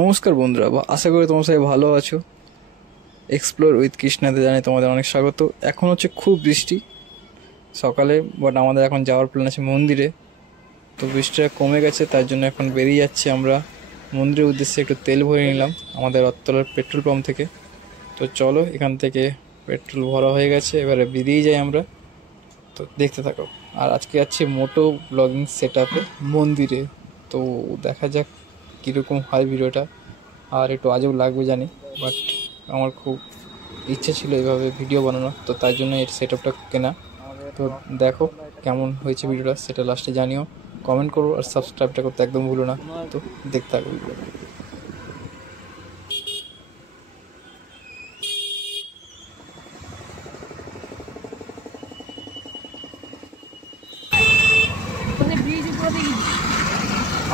নমস্কার বন্ধুরা, আশা করি তোমরা সবাই ভালো আছো। এক্সপ্লোর উইথ কৃষ্ণাতে জানাই তোমাদের অনেক স্বাগত। এখন হচ্ছে খুব বৃষ্টি সকালে, বাট আমাদের এখন যাওয়ার প্ল্যান আছে মন্দিরে। তো বৃষ্টিটা কমে গেছে, তার জন্য এখন বেরিয়ে যাচ্ছি আমরা মন্দিরের উদ্দেশ্যে। একটু তেল ভরে নিলাম আমাদের রথতলার পেট্রোল পাম্প থেকে। তো চলো, এখান থেকে পেট্রোল ভরা হয়ে গেছে, এবারে বেরিয়ে যাই আমরা। তো দেখতে থাকো। আর আজকে যাচ্ছি মোটো ব্লগিং সেট আপে মন্দিরে। তো দেখা যাক কীরকম হয় ভিডিওটা। আর একটু আজব লাগবে জানি, বাট আমার খুব ইচ্ছে ছিল এইভাবে ভিডিও বানানোর, তো তাই জন্য এর সেট আপটা কেনা। তো দেখো কেমন হয়েছে ভিডিওটা, সেটা লাস্টে জানিও, কমেন্ট করো আর সাবস্ক্রাইবটা করতে একদম ভুলো না। তো দেখতে থাকো ভিডিওটা।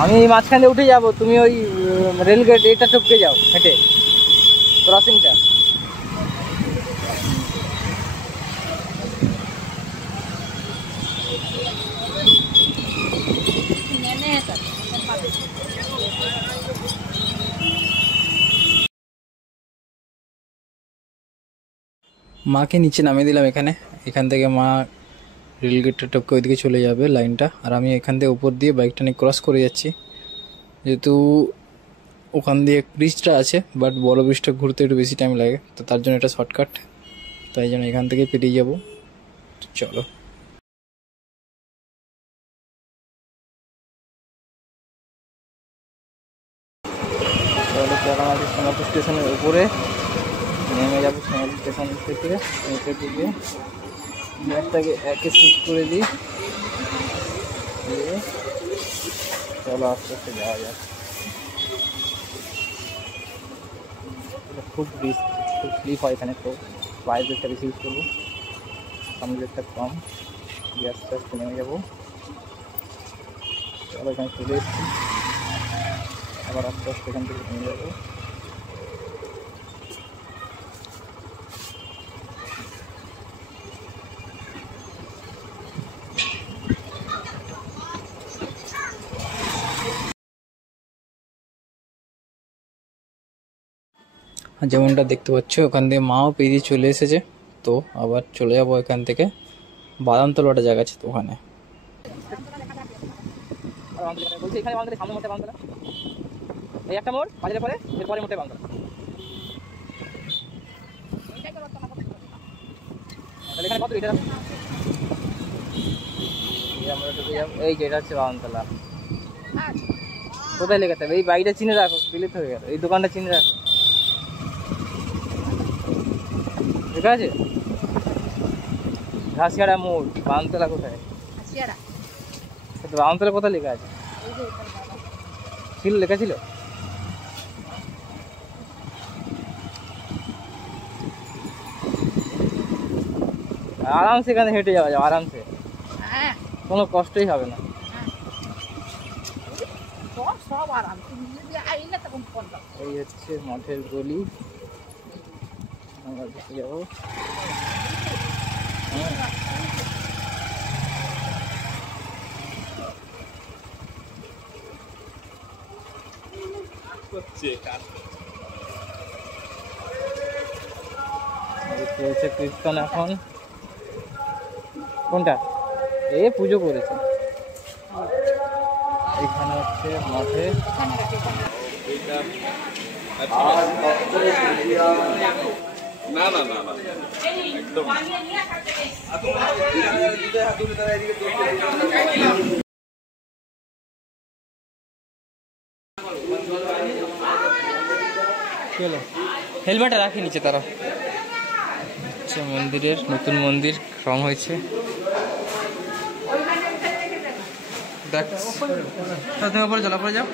আমি এই মাঝখানে উঠে যাব, তুমি ওই রেলগেট এটা টপকে যাও, হেঁটে ক্রসিংটা। মাকে নিচে নামিয়ে দিলাম এখান থেকে মা রেলগেটটা টপকে ওইদিকে চলে যাবে লাইনটা, আর আমি এখান থেকে উপর দিয়ে বাইকটা নিয়ে ক্রস করে যাচ্ছি। যেহেতু ওখান দিয়ে ব্রিজটা আছে, বাট বড় ব্রিজটা ঘুরতে একটু বেশি টাইম লাগে, তো তার জন্য এটা শর্টকাট, তাই জন্য এখান থেকে পেরিয়ে যাব। চলো। আমাদের সোনাপুর স্টেশনের উপরে নেমে যাবো। সোনাপুর স্টেশন থেকে হেঁটে ঢুকে গ্যাসটাকে একে সুট করে দিই। চলো আস্তে আস্তে যাওয়া যাক। খুব রিস্ক, খুব স্লিপ হয় এখানে, তো পায়ের ব্রেকটা বেশি ইউজ করবো, সামনের ব্রেকটা কম। গ্যাসটা আস্তে নেমে যাবো। চলো এখানে চলে এসেছি, আবার আস্তে আস্তে এখান থেকে নেমে যাবো। যেমনটা দেখতে পাচ্ছ, ওখান থেকে মাও পেরিয়ে চলে এসেছে। তো আবার চলে যাবো এখান থেকে বাদামতলা একটা জায়গা আছে, তো ওখানে এই একটা মোড় বাজারের পরে, এরপরে মোটে বাংলা। এখানে কত লিটার? এই যে এটা হচ্ছে বাগানতলা। কোথায় লেগে থাকবে? এই বাড়িটা চিনে রাখো, বিলিত হয়ে গেল। এই দোকানটা চিনে রাখো, ঠিক আছে? ঘাসিয়াড়া মোড়। বাগানতলা কোথায়? বাগানতলা কোথায় লেখা আছে? ছিল, লেখা ছিল। আরামসে এখানে হেঁটে যাওয়া যাবে, আরামসে, কোনো কষ্টই হবে না। এই হচ্ছে মঠের গলি, আমরা দেখে যাবো। চলছে কীর্তন এখন। কোনটা? এ পুজো করেছে এখানে, হচ্ছে মঠে। না না না না একদম হেলমেটটা রাখি নিচে। তারা হচ্ছে মন্দিরের নতুন মন্দির, রং হয়েছে। দেখ তুমি ওপরে চলো, ওপরে যাও।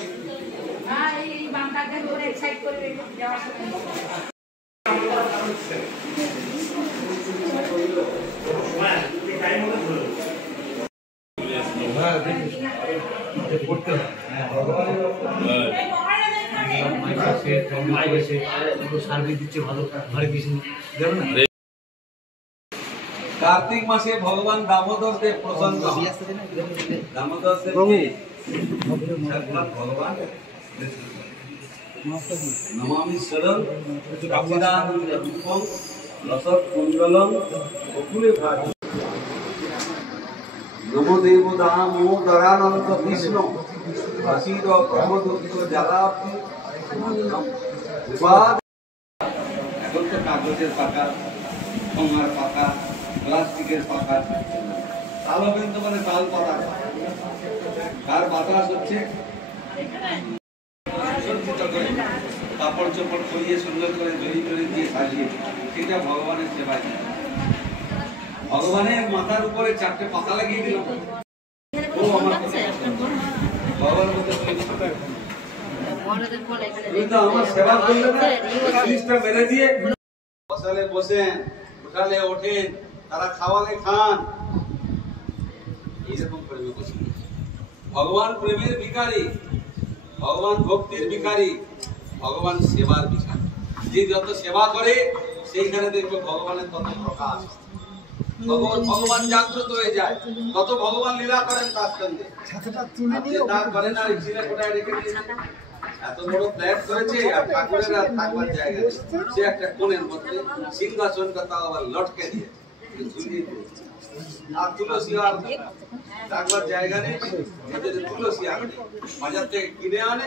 সার্ভিস দিচ্ছে ভালো, ঘরে কিছু দেবে না। कार्तिक मासे भगवान दामोदर देव प्रसन्न दामोदर देव भगवान নমামি শরণ কাচিদানন্দ রূপম রসৎ কুণ্ডলম বকুলে ভাজ নমো দামোদরানন্দ কৃষ্ণ আশির প্রমোদত্ত জ্বালাপি এখন তো কাগজের পাকা, ঠোঙার পাকা, প্লাস্টিকের পাকা, তাল কিন্তু মানে তাল পাতা, তার বাতাস হচ্ছে কাপড় চোপড় করিয়ে সুন্দর করে জড়ি জড়ি দিয়ে সাজিয়ে, সেটা ভগবানের সেবায়। ভগবানের মাথার উপরে 4টে পাতা লাগিয়ে দিল। ভগবান আমার সেবা করলে না, জিনিসটা মেরে দিয়ে বসালে বসেন, উঠালে ওঠেন, তারা খাওয়ালে খান, এইরকম প্রেমে বসেন। ভগবান প্রেমের ভিখারি, ভগবান ভক্তির ভিখারি, ভগবান সেবার ভিখারি। যে যত সেবা করে সেইখানে দেখবে ভগবানের তত প্রকাশ, ভগবান জাগ্রত হয়ে যায়, তত ভগবান লীলা করেন তার সঙ্গে। করেন আর ছেলে কোথায় রেখে দিয়েছে, এত বড় ফ্ল্যাট করেছে আর ঠাকুরের আর থাকবার জায়গা নেই। সে একটা কোণের মধ্যে সিংহাসনটা তাও আবার লটকে দিয়ে ঝুলিয়ে দিয়েছে। আর তুলসী আর থাকবার জায়গা নেই, এদের তুলসী আর নেই, বাজার থেকে কিনে আনে।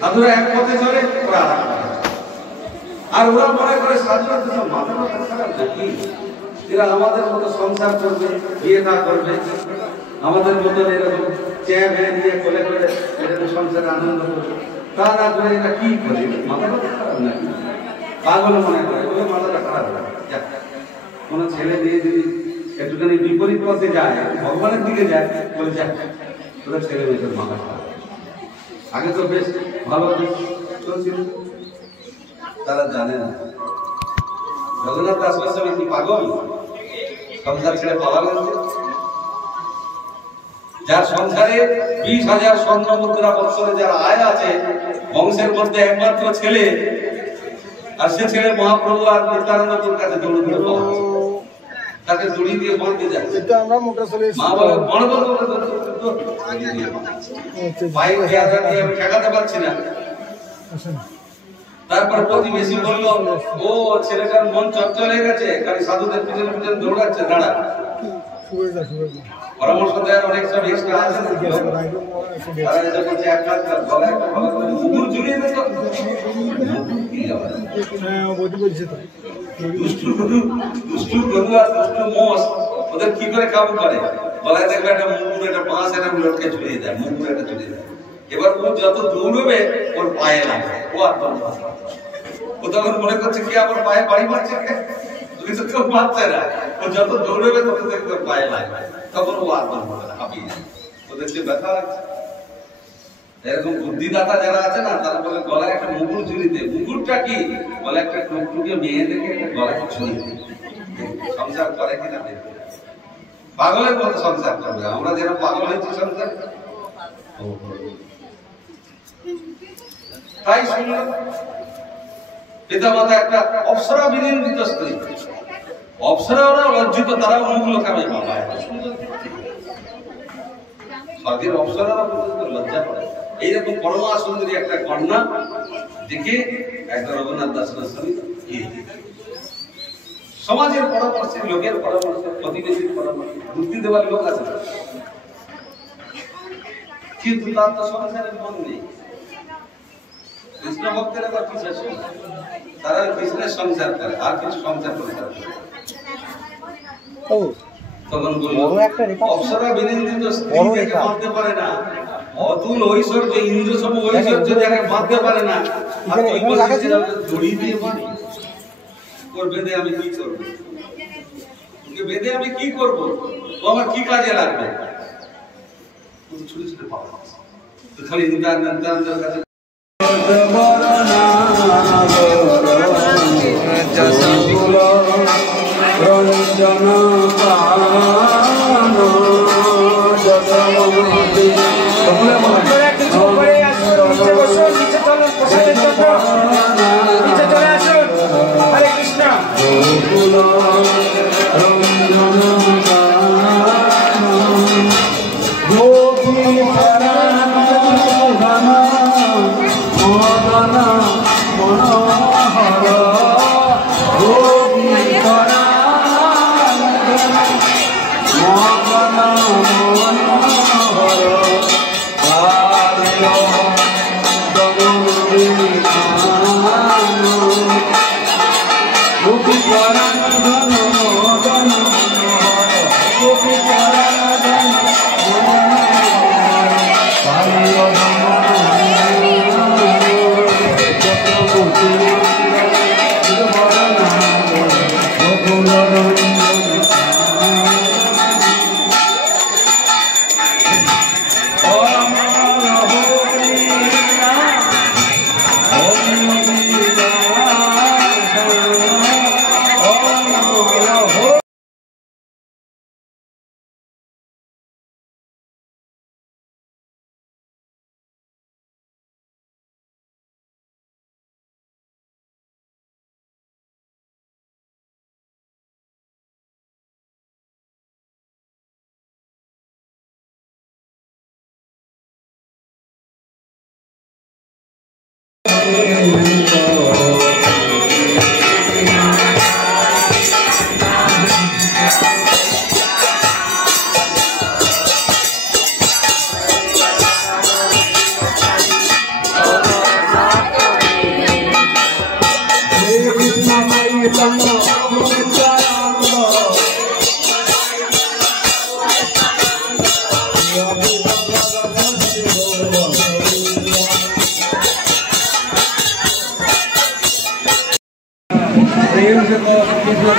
সাধুরা এক পথে চলে, আর ওরা মনে করে সাধুরা তো সব মাথা মাথা খারাপ নাকি, এরা আমাদের মতো সংসার করবে, বিয়ে না করবে, আমাদের মতো এরকম চেয়ে ভেঙে দিয়ে কোলে করে এরকম সংসারে আনন্দ করবে, তা না করে এরা কি করে, মাথা মাথা খারাপ নাকি, পাগল মনে করে, ওদের মাথাটা খারাপ হয়। কোনো ছেলে দিয়ে যদি একটুখানি বিপরীত পথে যায়, ভগবানের দিকে যায়, বলে যাক ওদের ছেলে মেয়েদের মাথা খারাপ। আগে তো বেশ ভালো চলছিল, তারা জানে না জগন্নাথ দাস গোস্বামী কি পাগল, সংসার ছেড়ে পালালেন? যার সংসারে 20,000 স্বর্ণ মুদ্রা বৎসরে যার আয় আছে, বংশের মধ্যে একমাত্র ছেলে, আর সে ছেলে মহাপ্রভু আর নিত্যানন্দপুর কাছে দৌড় দিয়ে পালাচ্ছে, তাকে দড়ি দিয়ে বাঁধতে যাচ্ছে। মা বলে বড় বড় বাইক দিয়ে আমি ঠেকাতে পারছি না। তারপর প্রতিবেশী বলল, ও ছেলেটার মন চঞ্চল হয়ে গেছে, খালি সাধুদের পিছনে পিছনে দৌড়াচ্ছে, দাঁড়া। পরামর্শ দেওয়ার অনেক সব এক্সট্রা আছে, তারা এসে বলছে এক কাজ কর, গলায় একটা ভালো করে মুগুর ঝুলিয়ে দে। দুষ্টু গরু আর দুষ্টু মোষ ওদের কি করে কাবু করে, গলায় দেখবে একটা মুগুর, একটা বাঁশ, একটা লটকে ঝুলিয়ে দেয়, মুগুর একটা ঝুলিয়ে দেয়। এবার ও যত দৌড়বে ওর পায়ে লাগবে, ও আর ও তখন মনে করছে কি আমার পায়ে বাড়ি মারছে, তুমি তো কেউ মারছে না, ও যত দৌড়বে তত দেখবে ওর পায়ে লাগবে, তখন ও আর মারবে না, হাঁপিয়ে যায়, ওদের যে ব্যথা লাগছে। এরকম বুদ্ধিদাতা যারা আছে না, তারা বলে গলায় একটা মুগুর ঝুলিতে। মুগুরটা কি বলে, একটা টুকটুকে মেয়ে দেখে একটা গলায় ঝুলিয়ে সংসার করে কিনা দেখবে, পাগলের মতো সংসার করবে। আমরা যেন পাগল হয়েছি সংসার, তাই শুনলাম পিতা মাতা একটা অপ্সরা বিনিন্দিত স্ত্রী, অপ্সরাওরা লজ্জিত, তারাও মুখ লোকাবে, বাবা এত সুন্দর, স্বর্গের অপ্সরারা পর্যন্ত লজ্জা করে। এইরকম পরমা সুন্দরী একটা কন্যা দেখে একজন রঘুনাথ দাস গোস্বামী সমাজের পরামর্শে, লোকের পরামর্শে, প্রতিবেশীর পরামর্শে, বুদ্ধি দেওয়ার লোক আছে, কিন্তু তার তো সংসারের মন নেই। কৃষ্ণ ভক্তের আবার কিসের সংসার, তারা কৃষ্ণের সংসার করে, আর কিছু সংসার করে তখন বললো অপ্সরা বিনিন্দিত স্ত্রীকে মানতে পারে না, অতুল ঐশ্বর্য ইন্দ্র সম ঐশ্বর্য যাকে মানতে পারে না, আর জড়ি দিয়ে ওর বেঁধে আমি কি করবো, ওকে বেঁধে আমি কি করবো, ও আমার কি কাজে লাগবে? ছোট ছোট পাওয়া খালি নিতানন্দের কাছে মদন মনোহর গোপীকর মদন মনোহর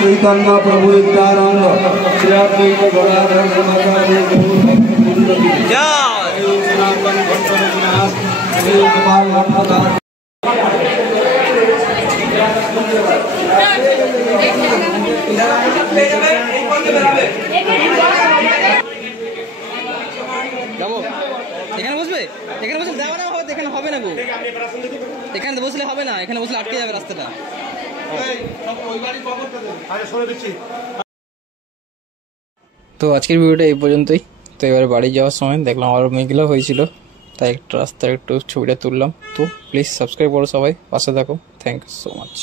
चैतन्य प्रभु नित्यानंद श्री अद्वैत गदाधर श्रीमद् सनातन भट्ट रघुनाथ श्री गोपाल भट्ट যাবো এখানে বসবে এখানে বসলে যাবে না হবে এখানে হবে না গো এখানে বসলে হবে না এখানে বসলে আটকে যাবে রাস্তাটা তো আজকের ভিডিওটা এই পর্যন্তই। তো এবারে বাড়ি যাওয়ার সময় দেখলাম আরও মেঘলা হয়েছিল, তাই একটা রাস্তার একটু ছবিটা তুললাম। তো প্লিজ সাবস্ক্রাইব করো সবাই, পাশে থাকো। Thank you so much.